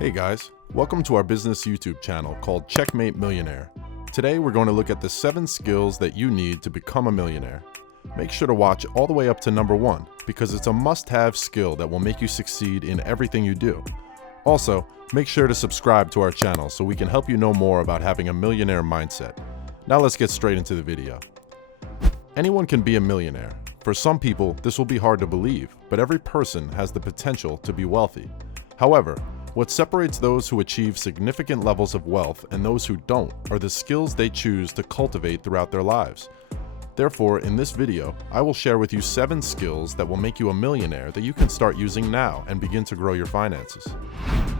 Hey guys, welcome to our business YouTube channel called CheckMate Millionaire. Today we're going to look at the 7 skills that you need to become a millionaire. Make sure to watch all the way up to number 1 because it's a must-have skill that will make you succeed in everything you do. Also, make sure to subscribe to our channel so we can help you know more about having a millionaire mindset. Now let's get straight into the video. Anyone can be a millionaire. For some people, this will be hard to believe, but every person has the potential to be wealthy. However, what separates those who achieve significant levels of wealth and those who don't are the skills they choose to cultivate throughout their lives. Therefore, in this video, I will share with you 7 skills that will make you a millionaire that you can start using now and begin to grow your finances.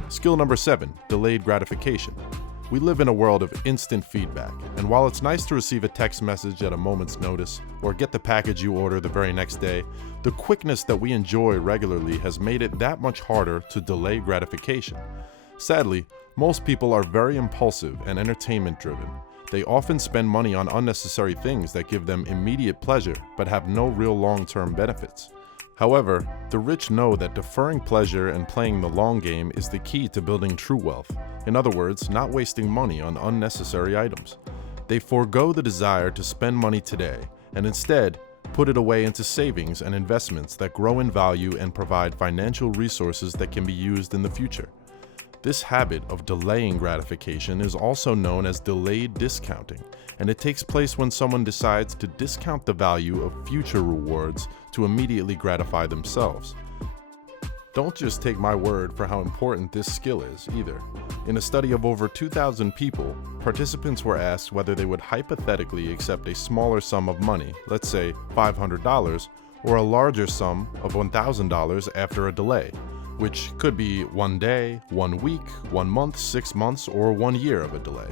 Skill number 7, delayed gratification. We live in a world of instant feedback, and while it's nice to receive a text message at a moment's notice or get the package you order the very next day, the quickness that we enjoy regularly has made it that much harder to delay gratification. Sadly, most people are very impulsive and entertainment driven. They often spend money on unnecessary things that give them immediate pleasure but have no real long-term benefits. However, the rich know that deferring pleasure and playing the long game is the key to building true wealth. In other words, not wasting money on unnecessary items. They forego the desire to spend money today and instead put it away into savings and investments that grow in value and provide financial resources that can be used in the future. This habit of delaying gratification is also known as delayed discounting, and it takes place when someone decides to discount the value of future rewards to immediately gratify themselves. Don't just take my word for how important this skill is either. In a study of over 2,000 people, participants were asked whether they would hypothetically accept a smaller sum of money, let's say $500, or a larger sum of $1,000 after a delay, which could be 1 day, 1 week, 1 month, 6 months, or 1 year of a delay.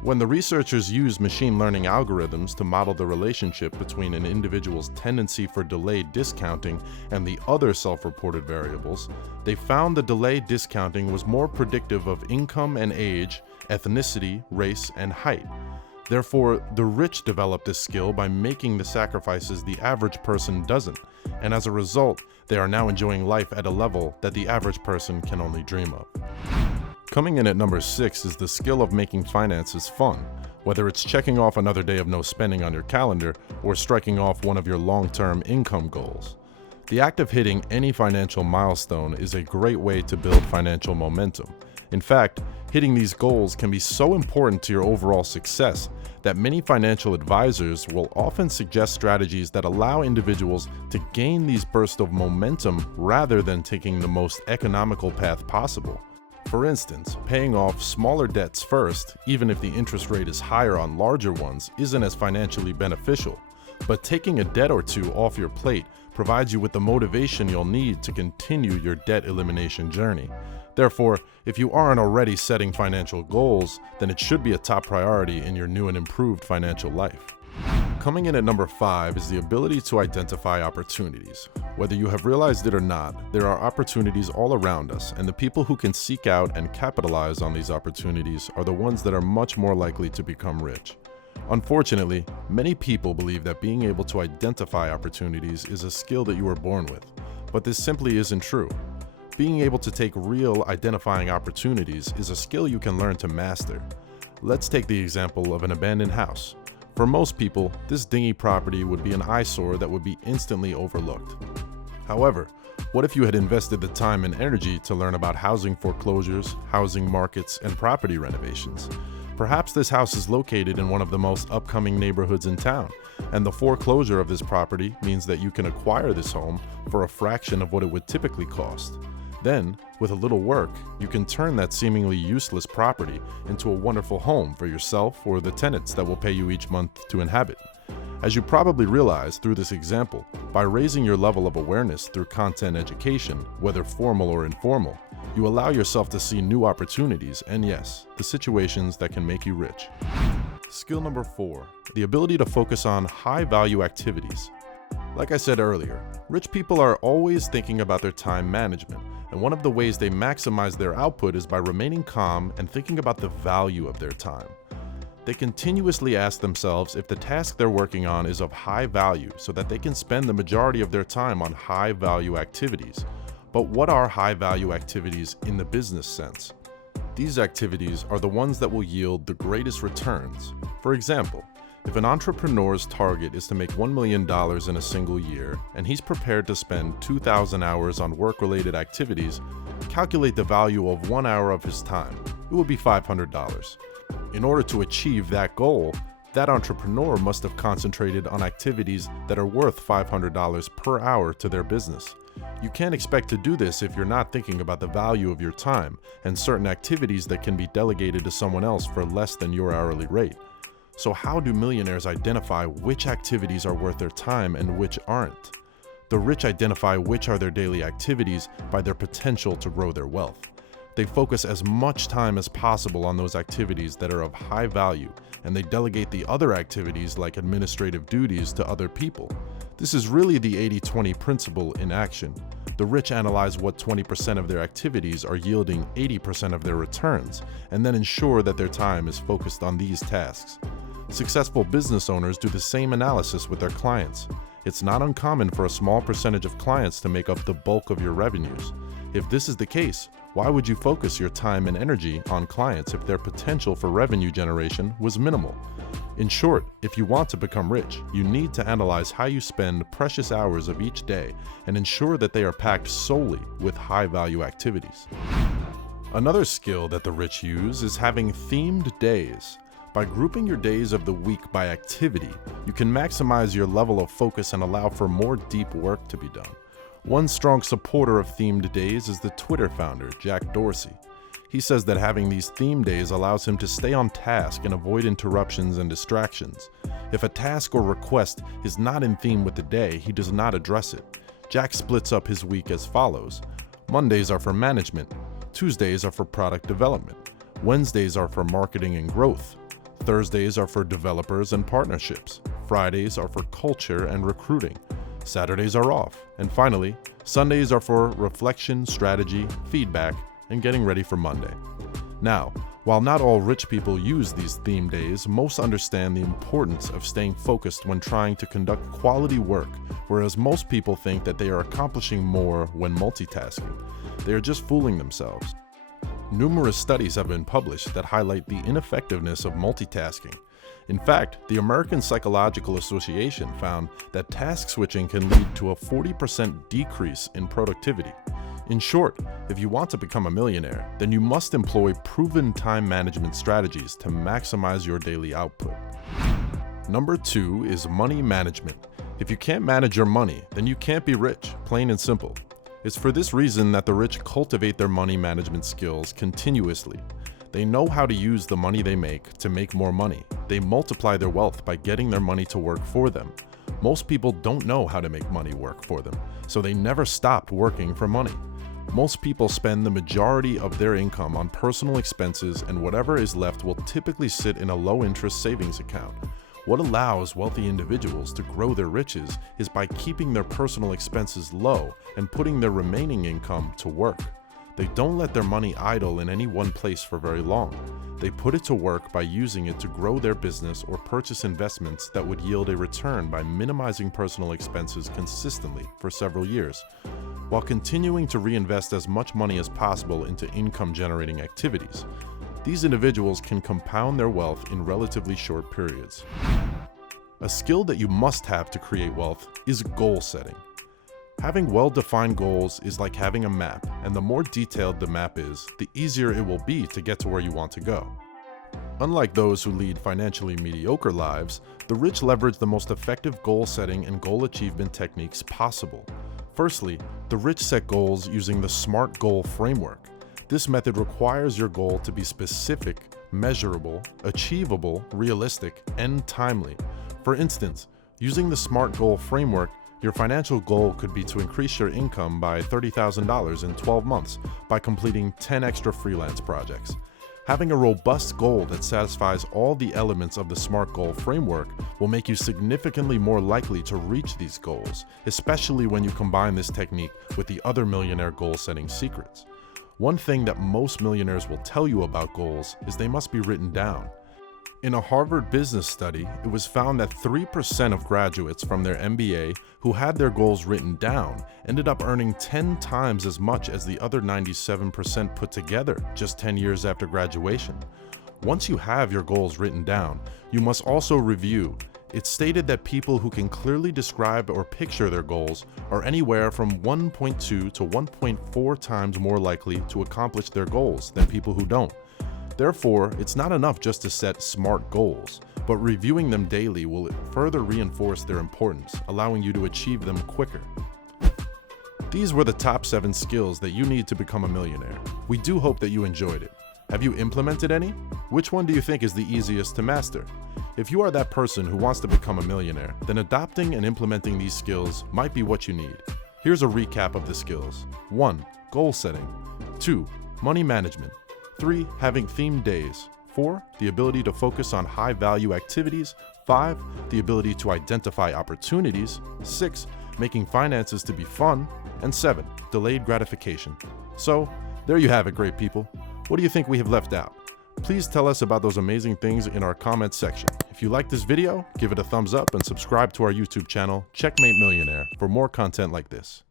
When the researchers used machine learning algorithms to model the relationship between an individual's tendency for delayed discounting and the other self-reported variables, they found the delayed discounting was more predictive of income and age, ethnicity, race, and height. Therefore, the rich develop this skill by making the sacrifices the average person doesn't, and as a result, they are now enjoying life at a level that the average person can only dream of. Coming in at number 6 is the skill of making finances fun, whether it's checking off another day of no spending on your calendar or striking off one of your long-term income goals. The act of hitting any financial milestone is a great way to build financial momentum. In fact, hitting these goals can be so important to your overall success that many financial advisors will often suggest strategies that allow individuals to gain these bursts of momentum rather than taking the most economical path possible. For instance, paying off smaller debts first, even if the interest rate is higher on larger ones, isn't as financially beneficial. But taking a debt or two off your plate provides you with the motivation you'll need to continue your debt elimination journey. Therefore, if you aren't already setting financial goals, then it should be a top priority in your new and improved financial life. Coming in at number 5 is the ability to identify opportunities. Whether you have realized it or not, there are opportunities all around us, and the people who can seek out and capitalize on these opportunities are the ones that are much more likely to become rich. Unfortunately, many people believe that being able to identify opportunities is a skill that you were born with, but this simply isn't true. Being able to take real identifying opportunities is a skill you can learn to master. Let's take the example of an abandoned house. For most people, this dingy property would be an eyesore that would be instantly overlooked. However, what if you had invested the time and energy to learn about housing foreclosures, housing markets, and property renovations? Perhaps this house is located in one of the most upcoming neighborhoods in town, and the foreclosure of this property means that you can acquire this home for a fraction of what it would typically cost. Then, with a little work, you can turn that seemingly useless property into a wonderful home for yourself or the tenants that will pay you each month to inhabit. As you probably realize through this example, by raising your level of awareness through content education, whether formal or informal, you allow yourself to see new opportunities and yes, the situations that can make you rich. Skill number 4, the ability to focus on high-value activities. Like I said earlier, rich people are always thinking about their time management, and one of the ways they maximize their output is by remaining calm and thinking about the value of their time. They continuously ask themselves if the task they're working on is of high value so that they can spend the majority of their time on high value activities. But what are high-value activities in the business sense? These activities are the ones that will yield the greatest returns. For example, if an entrepreneur's target is to make $1 million in a single year, and he's prepared to spend 2,000 hours on work-related activities, calculate the value of 1 hour of his time. It would be $500. In order to achieve that goal, that entrepreneur must have concentrated on activities that are worth $500 per hour to their business. You can't expect to do this if you're not thinking about the value of your time and certain activities that can be delegated to someone else for less than your hourly rate. So how do millionaires identify which activities are worth their time and which aren't? The rich identify which are their daily activities by their potential to grow their wealth. They focus as much time as possible on those activities that are of high value, and they delegate the other activities like administrative duties to other people. This is really the 80-20 principle in action. The rich analyze what 20% of their activities are yielding 80% of their returns, and then ensure that their time is focused on these tasks. Successful business owners do the same analysis with their clients. It's not uncommon for a small percentage of clients to make up the bulk of your revenues. If this is the case, why would you focus your time and energy on clients if their potential for revenue generation was minimal? In short, if you want to become rich, you need to analyze how you spend precious hours of each day and ensure that they are packed solely with high-value activities. Another skill that the rich use is having themed days. By grouping your days of the week by activity, you can maximize your level of focus and allow for more deep work to be done. One strong supporter of themed days is the Twitter founder, Jack Dorsey. He says that having these theme days allows him to stay on task and avoid interruptions and distractions. If a task or request is not in theme with the day, he does not address it. Jack splits up his week as follows. Mondays are for management. Tuesdays are for product development. Wednesdays are for marketing and growth. Thursdays are for developers and partnerships. Fridays are for culture and recruiting. Saturdays are off. And finally, Sundays are for reflection, strategy, feedback, and getting ready for Monday. Now, while not all rich people use these theme days, most understand the importance of staying focused when trying to conduct quality work, whereas most people think that they are accomplishing more when multitasking. They are just fooling themselves. Numerous studies have been published that highlight the ineffectiveness of multitasking. In fact, the American Psychological Association found that task switching can lead to a 40% decrease in productivity. In short, if you want to become a millionaire, then you must employ proven time management strategies to maximize your daily output. Number 2 is money management. If you can't manage your money, then you can't be rich, plain and simple. It's for this reason that the rich cultivate their money management skills continuously. They know how to use the money they make to make more money. They multiply their wealth by getting their money to work for them. Most people don't know how to make money work for them, so they never stopped working for money. Most people spend the majority of their income on personal expenses, and whatever is left will typically sit in a low-interest savings account. What allows wealthy individuals to grow their riches is by keeping their personal expenses low and putting their remaining income to work. They don't let their money idle in any one place for very long. They put it to work by using it to grow their business or purchase investments that would yield a return by minimizing personal expenses consistently for several years, while continuing to reinvest as much money as possible into income-generating activities. These individuals can compound their wealth in relatively short periods. A skill that you must have to create wealth is goal setting. Having well-defined goals is like having a map, and the more detailed the map is, the easier it will be to get to where you want to go. Unlike those who lead financially mediocre lives, the rich leverage the most effective goal setting and goal achievement techniques possible. Firstly, the rich set goals using the SMART goal framework. This method requires your goal to be specific, measurable, achievable, realistic, and timely. For instance, using the SMART goal framework, your financial goal could be to increase your income by $30,000 in 12 months by completing 10 extra freelance projects. Having a robust goal that satisfies all the elements of the SMART goal framework will make you significantly more likely to reach these goals, especially when you combine this technique with the other millionaire goal-setting secrets. One thing that most millionaires will tell you about goals is they must be written down. In a Harvard business study, it was found that 3% of graduates from their MBA who had their goals written down ended up earning 10 times as much as the other 97% put together just 10 years after graduation. Once you have your goals written down, you must also review. It's stated that people who can clearly describe or picture their goals are anywhere from 1.2 to 1.4 times more likely to accomplish their goals than people who don't. Therefore, it's not enough just to set SMART goals, but reviewing them daily will further reinforce their importance, allowing you to achieve them quicker. These were the top 7 skills that you need to become a millionaire. We do hope that you enjoyed it. Have you implemented any? Which one do you think is the easiest to master? If you are that person who wants to become a millionaire, then adopting and implementing these skills might be what you need. Here's a recap of the skills. 1. Goal setting. 2. Money management. 3. Having themed days. 4. The ability to focus on high-value activities. 5. The ability to identify opportunities. 6. Making finances to be fun. And 7. Delayed gratification. So, there you have it, great people. What do you think we have left out? Please tell us about those amazing things in our comments section. If you like this video, give it a thumbs up and subscribe to our YouTube channel, CheckMate Millionaire, for more content like this.